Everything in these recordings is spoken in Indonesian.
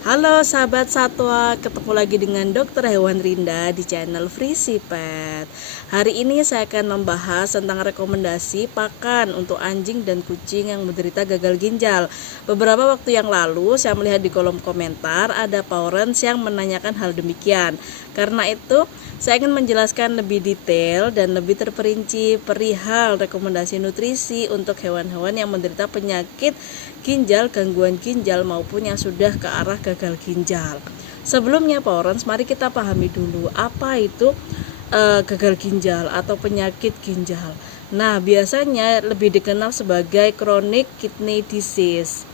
Halo sahabat satwa, ketemu lagi dengan Dokter Hewan Rinda di channel Frisi Pet. Hari ini saya akan membahas tentang rekomendasi pakan untuk anjing dan kucing yang menderita gagal ginjal. Beberapa waktu yang lalu saya melihat di kolom komentar ada parents yang menanyakan hal demikian. Karena itu saya ingin menjelaskan lebih detail dan lebih terperinci perihal rekomendasi nutrisi untuk hewan-hewan yang menderita penyakit ginjal, gangguan ginjal maupun yang sudah ke arah gagal ginjal. Sebelumnya parents, mari kita pahami dulu apa itu gagal ginjal atau penyakit ginjal. Nah, biasanya lebih dikenal sebagai chronic kidney disease.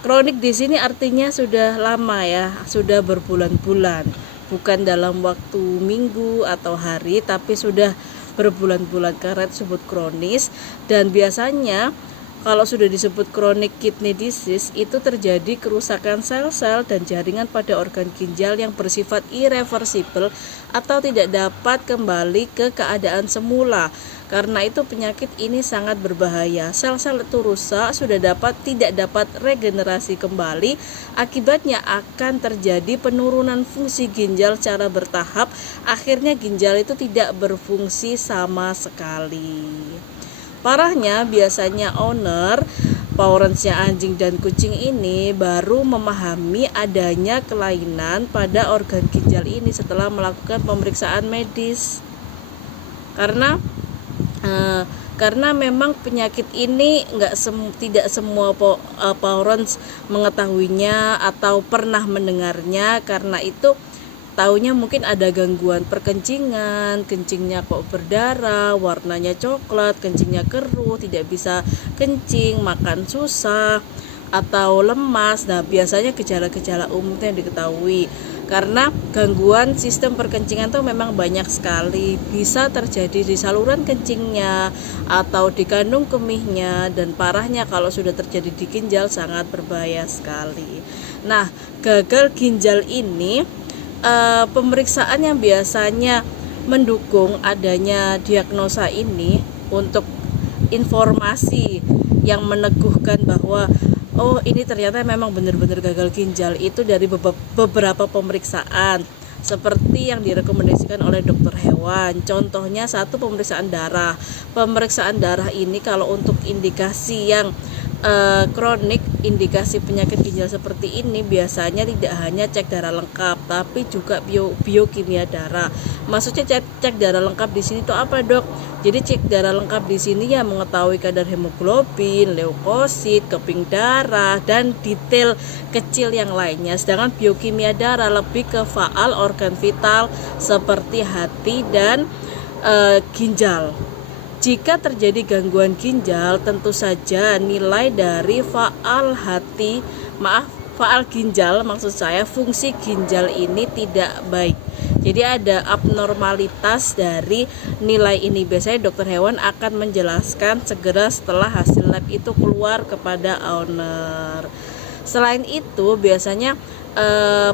Kronik di sini artinya sudah lama ya, sudah berbulan-bulan, bukan dalam waktu minggu atau hari, tapi sudah berbulan-bulan karena disebut kronis. Dan biasanya kalau sudah disebut chronic kidney disease itu terjadi kerusakan sel-sel dan jaringan pada organ ginjal yang bersifat irreversible atau tidak dapat kembali ke keadaan semula. Karena itu penyakit ini sangat berbahaya. Sel-sel itu rusak, tidak dapat regenerasi kembali. Akibatnya akan terjadi penurunan fungsi ginjal secara bertahap. Akhirnya ginjal itu tidak berfungsi sama sekali. Parahnya biasanya owner, parentsnya anjing dan kucing ini baru memahami adanya kelainan pada organ ginjal ini setelah melakukan pemeriksaan medis. Karena memang penyakit ini tidak semua parents mengetahuinya atau pernah mendengarnya. Karena itu taunya mungkin ada gangguan perkencingan, kencingnya kok berdarah, warnanya coklat, kencingnya keruh, tidak bisa kencing, makan susah atau lemas. Nah, biasanya gejala-gejala umum yang diketahui. Karena gangguan sistem perkencingan itu memang banyak sekali, bisa terjadi di saluran kencingnya atau di kandung kemihnya, dan parahnya kalau sudah terjadi di ginjal sangat berbahaya sekali. Nah, gagal ginjal ini pemeriksaan yang biasanya mendukung adanya diagnosa ini untuk informasi yang meneguhkan bahwa oh ini ternyata memang benar-benar gagal ginjal itu dari beberapa pemeriksaan seperti yang direkomendasikan oleh dokter hewan. Contohnya satu, pemeriksaan darah. Pemeriksaan darah ini kalau untuk indikasi yang kronik, indikasi penyakit ginjal seperti ini biasanya tidak hanya cek darah lengkap tapi juga biokimia darah. Maksudnya cek darah lengkap di sini itu apa, Dok? Jadi cek darah lengkap di sini ya mengetahui kadar hemoglobin, leukosit, keping darah dan detail kecil yang lainnya. Sedangkan biokimia darah lebih ke faal organ vital seperti hati dan ginjal. Jika terjadi gangguan ginjal, tentu saja nilai dari faal ginjal, maksud saya fungsi ginjal ini tidak baik. Jadi ada abnormalitas dari nilai ini. Biasanya dokter hewan akan menjelaskan segera setelah hasil lab itu keluar kepada owner. Selain itu, biasanya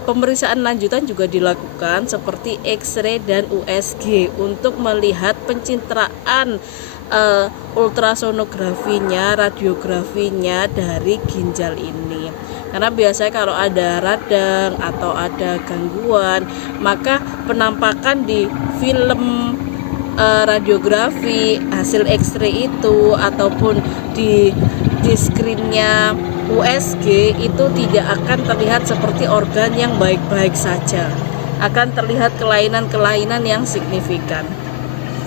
pemeriksaan lanjutan juga dilakukan seperti X-ray dan USG untuk melihat pencitraan ultrasonografinya, radiografinya dari ginjal ini. Karena biasanya kalau ada radang atau ada gangguan, maka penampakan di film radiografi hasil X-ray itu ataupun di screennya USG itu tidak akan terlihat seperti organ yang baik-baik saja, akan terlihat kelainan-kelainan yang signifikan.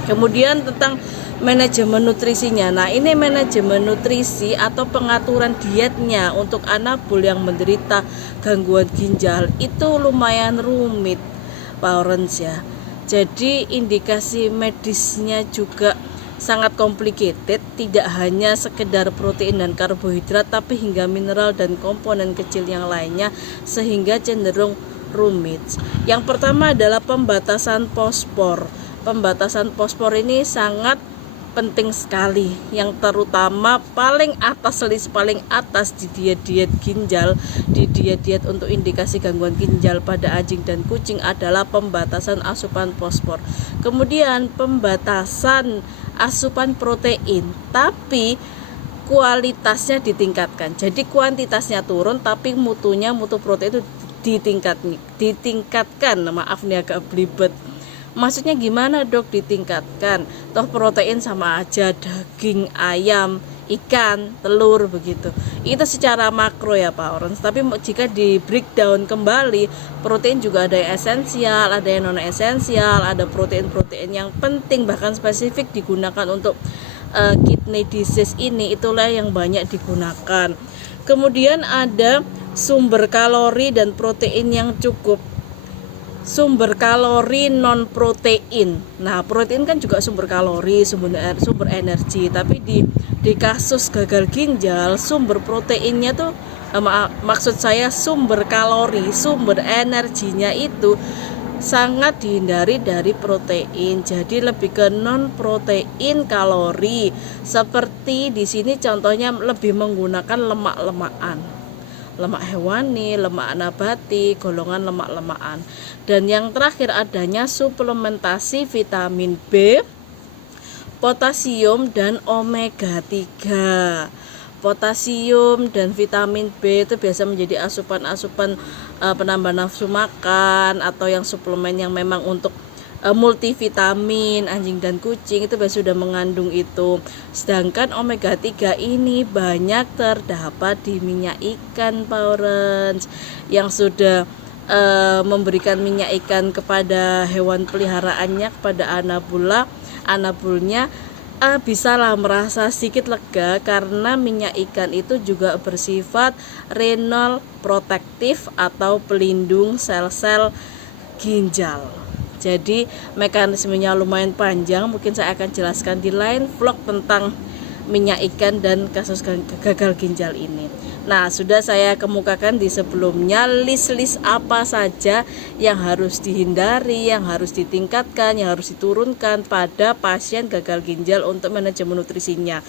Kemudian tentang manajemen nutrisinya. Nah, ini manajemen nutrisi atau pengaturan dietnya untuk anabul yang menderita gangguan ginjal itu lumayan rumit, parents ya. Jadi indikasi medisnya juga sangat complicated, tidak hanya sekedar protein dan karbohidrat tapi hingga mineral dan komponen kecil yang lainnya sehingga cenderung rumit. Yang pertama adalah pembatasan fosfor. Pembatasan fosfor ini sangat penting sekali, yang terutama list paling atas di diet ginjal, di diet untuk indikasi gangguan ginjal pada anjing dan kucing adalah pembatasan asupan fosfor. Kemudian pembatasan asupan protein, tapi kualitasnya ditingkatkan. Jadi kuantitasnya turun tapi mutu protein itu ditingkatkan. Maaf nih agak belibet. Maksudnya gimana dok ditingkatkan? Toh protein sama aja, daging, ayam, ikan, telur begitu. Itu secara makro ya Pak Orange. Tapi jika di breakdown kembali, protein juga ada yang esensial, ada yang non esensial, ada protein-protein yang penting bahkan spesifik digunakan untuk kidney disease ini, itulah yang banyak digunakan. Kemudian ada sumber kalori dan protein yang cukup. Sumber kalori non protein. Nah, protein kan juga sumber kalori, sumber energi. Tapi di kasus gagal ginjal, sumber proteinnya tuh maksud saya sumber kalori, sumber energinya itu sangat dihindari dari protein. Jadi lebih ke non protein kalori. Seperti di sini contohnya lebih menggunakan lemak-lemakan. Lemak hewani, lemak nabati, golongan lemak-lemakan. Dan yang terakhir adanya suplementasi vitamin B, potasium dan omega 3. Potasium dan vitamin B itu biasa menjadi asupan-asupan penambah nafsu makan atau yang suplemen yang memang untuk multivitamin anjing dan kucing itu biasa sudah mengandung itu. Sedangkan omega 3 ini banyak terdapat di minyak ikan Pak Orange yang sudah memberikan minyak ikan kepada hewan peliharaannya, kepada anabulnya bisalah merasa sedikit lega karena minyak ikan itu juga bersifat renal protektif atau pelindung sel-sel ginjal. Jadi mekanismenya lumayan panjang, mungkin saya akan jelaskan di lain vlog tentang minyak ikan dan kasus gagal ginjal ini. Nah, sudah saya kemukakan di sebelumnya list-list apa saja yang harus dihindari, yang harus ditingkatkan, yang harus diturunkan pada pasien gagal ginjal untuk manajemen nutrisinya.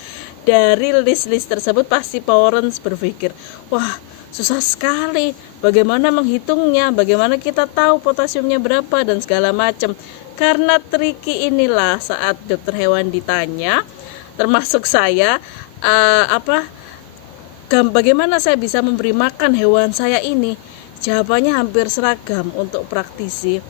Dari list-list tersebut pasti Pak Orange berpikir, wah susah sekali, bagaimana menghitungnya, bagaimana kita tahu potasiumnya berapa dan segala macam. Karena triki inilah saat dokter hewan ditanya, termasuk saya, bagaimana saya bisa memberi makan hewan saya ini, jawabannya hampir seragam untuk praktisi.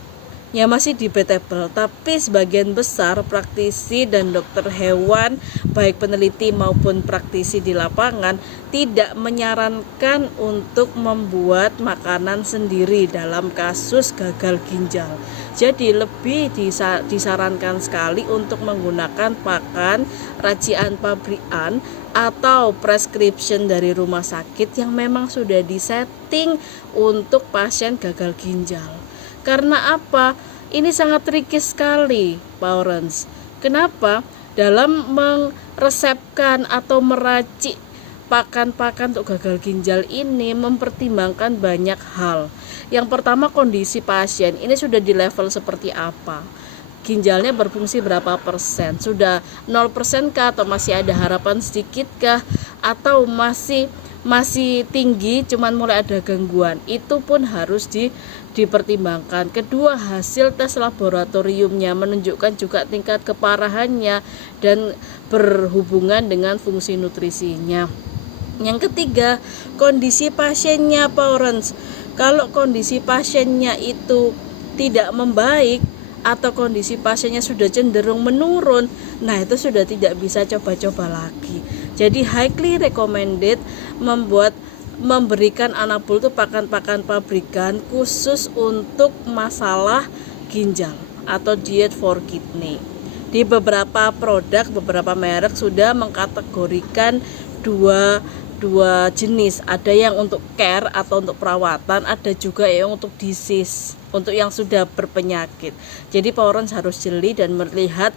Ya masih debatable, tapi sebagian besar praktisi dan dokter hewan, baik peneliti maupun praktisi di lapangan, tidak menyarankan untuk membuat makanan sendiri dalam kasus gagal ginjal. Jadi lebih disarankan sekali untuk menggunakan pakan racian pabrikan atau prescription dari rumah sakit yang memang sudah disetting untuk pasien gagal ginjal. Karena apa? Ini sangat tricky sekali Pak Orange. Kenapa? Dalam meresepkan atau meracik pakan-pakan untuk gagal ginjal ini mempertimbangkan banyak hal. Yang pertama, kondisi pasien ini sudah di level seperti apa, ginjalnya berfungsi berapa persen, sudah 0% kah atau masih ada harapan sedikit kah, atau masih tinggi cuman mulai ada gangguan. Itu pun harus dipertimbangkan. Kedua, hasil tes laboratoriumnya menunjukkan juga tingkat keparahannya dan berhubungan dengan fungsi nutrisinya. Yang ketiga, kondisi pasiennya Pak Orange. Kalau kondisi pasiennya itu tidak membaik atau kondisi pasiennya sudah cenderung menurun, nah itu sudah tidak bisa coba-coba lagi. Jadi highly recommended memberikan anabul itu pakan-pakan pabrikan khusus untuk masalah ginjal atau diet for kidney. Di beberapa produk, beberapa merek sudah mengkategorikan dua jenis, ada yang untuk care atau untuk perawatan, ada juga yang untuk disease, untuk yang sudah berpenyakit. Jadi Pak Orange harus jeli dan melihat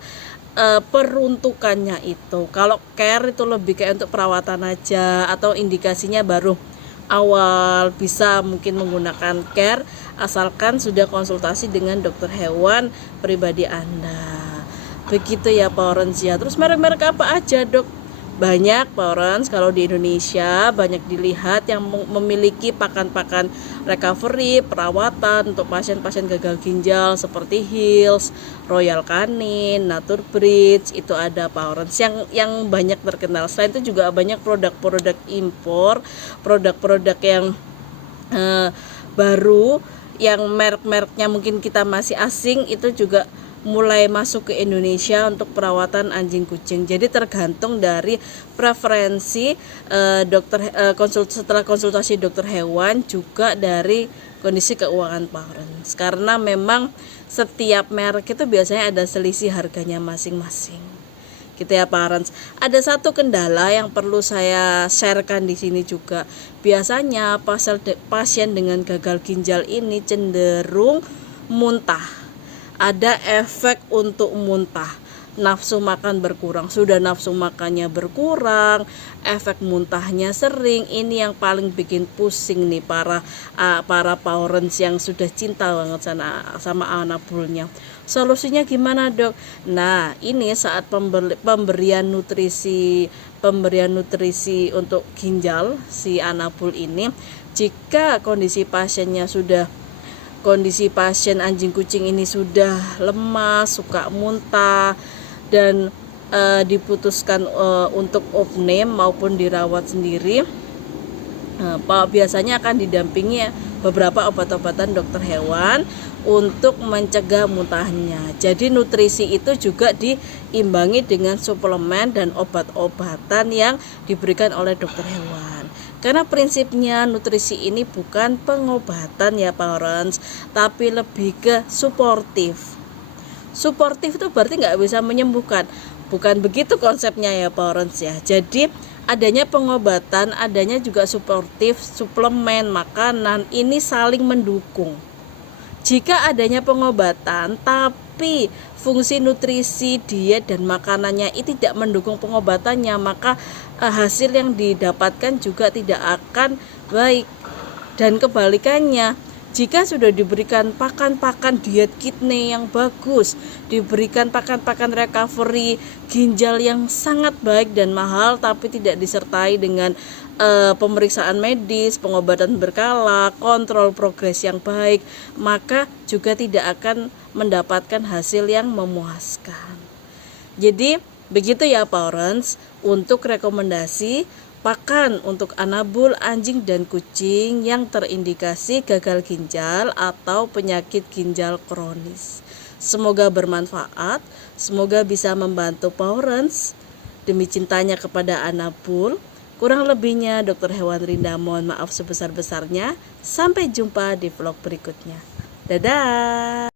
peruntukannya itu. Kalau care itu lebih kayak untuk perawatan aja atau indikasinya baru awal, bisa mungkin menggunakan care asalkan sudah konsultasi dengan dokter hewan pribadi Anda. Begitu ya Pak Orange ya. Terus merek-merek apa aja dok? Banyak parents kalau di Indonesia banyak dilihat yang memiliki pakan-pakan recovery, perawatan untuk pasien-pasien gagal ginjal seperti Hills, Royal Canin, Nature Bridge, itu ada parents yang banyak terkenal. Selain itu juga banyak produk-produk impor, produk-produk yang baru yang merek-mereknya mungkin kita masih asing, itu juga mulai masuk ke Indonesia untuk perawatan anjing kucing. Jadi tergantung dari preferensi setelah konsultasi dokter hewan, juga dari kondisi keuangan parents. Karena memang setiap merek itu biasanya ada selisih harganya masing-masing. Gitu ya parents. Ada satu kendala yang perlu saya sharekan di sini juga. Biasanya pasien dengan gagal ginjal ini cenderung muntah. Ada efek untuk muntah, nafsu makan berkurang. Sudah nafsu makannya berkurang, efek muntahnya sering. Ini yang paling bikin pusing nih para parents yang sudah cinta banget sama anak bullnya. Solusinya gimana dok? Nah, ini saat pemberian nutrisi untuk ginjal si anabul ini, jika kondisi pasien anjing kucing ini sudah lemas, suka muntah, dan diputuskan untuk off-name maupun dirawat sendiri, biasanya akan didampingi beberapa obat-obatan dokter hewan untuk mencegah muntahnya. Jadi nutrisi itu juga diimbangi dengan suplemen dan obat-obatan yang diberikan oleh dokter hewan. Karena prinsipnya nutrisi ini bukan pengobatan ya parents, tapi lebih ke suportif. Suportif itu berarti nggak bisa menyembuhkan. Bukan begitu konsepnya ya parents ya. Jadi adanya pengobatan, adanya juga suportif, suplemen, makanan, ini saling mendukung. Jika adanya pengobatan tapi fungsi nutrisi, diet, dan makanannya itu tidak mendukung pengobatannya, maka hasil yang didapatkan juga tidak akan baik. Dan kebalikannya, jika sudah diberikan pakan-pakan diet kidney yang bagus, diberikan pakan-pakan recovery ginjal yang sangat baik dan mahal, tapi tidak disertai dengan pemeriksaan medis, pengobatan berkala, kontrol progres yang baik, maka juga tidak akan mendapatkan hasil yang memuaskan. Jadi begitu ya parents, untuk rekomendasi pakan untuk anabul anjing dan kucing yang terindikasi gagal ginjal atau penyakit ginjal kronis. Semoga bermanfaat, semoga bisa membantu parents demi cintanya kepada anabul. Kurang lebihnya Dr. Hewan Rinda mohon maaf sebesar-besarnya. Sampai jumpa di vlog berikutnya. Dadah.